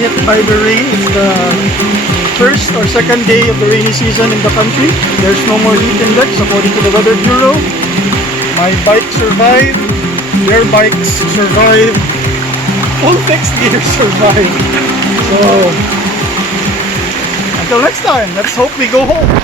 hit by the rain. It's the first or second day of the rainy season in the country. There's no more heat index according to the Weather Bureau. My bike survived. Their bikes survived. Full fixed gear survived. So, until next time, let's hope we go home.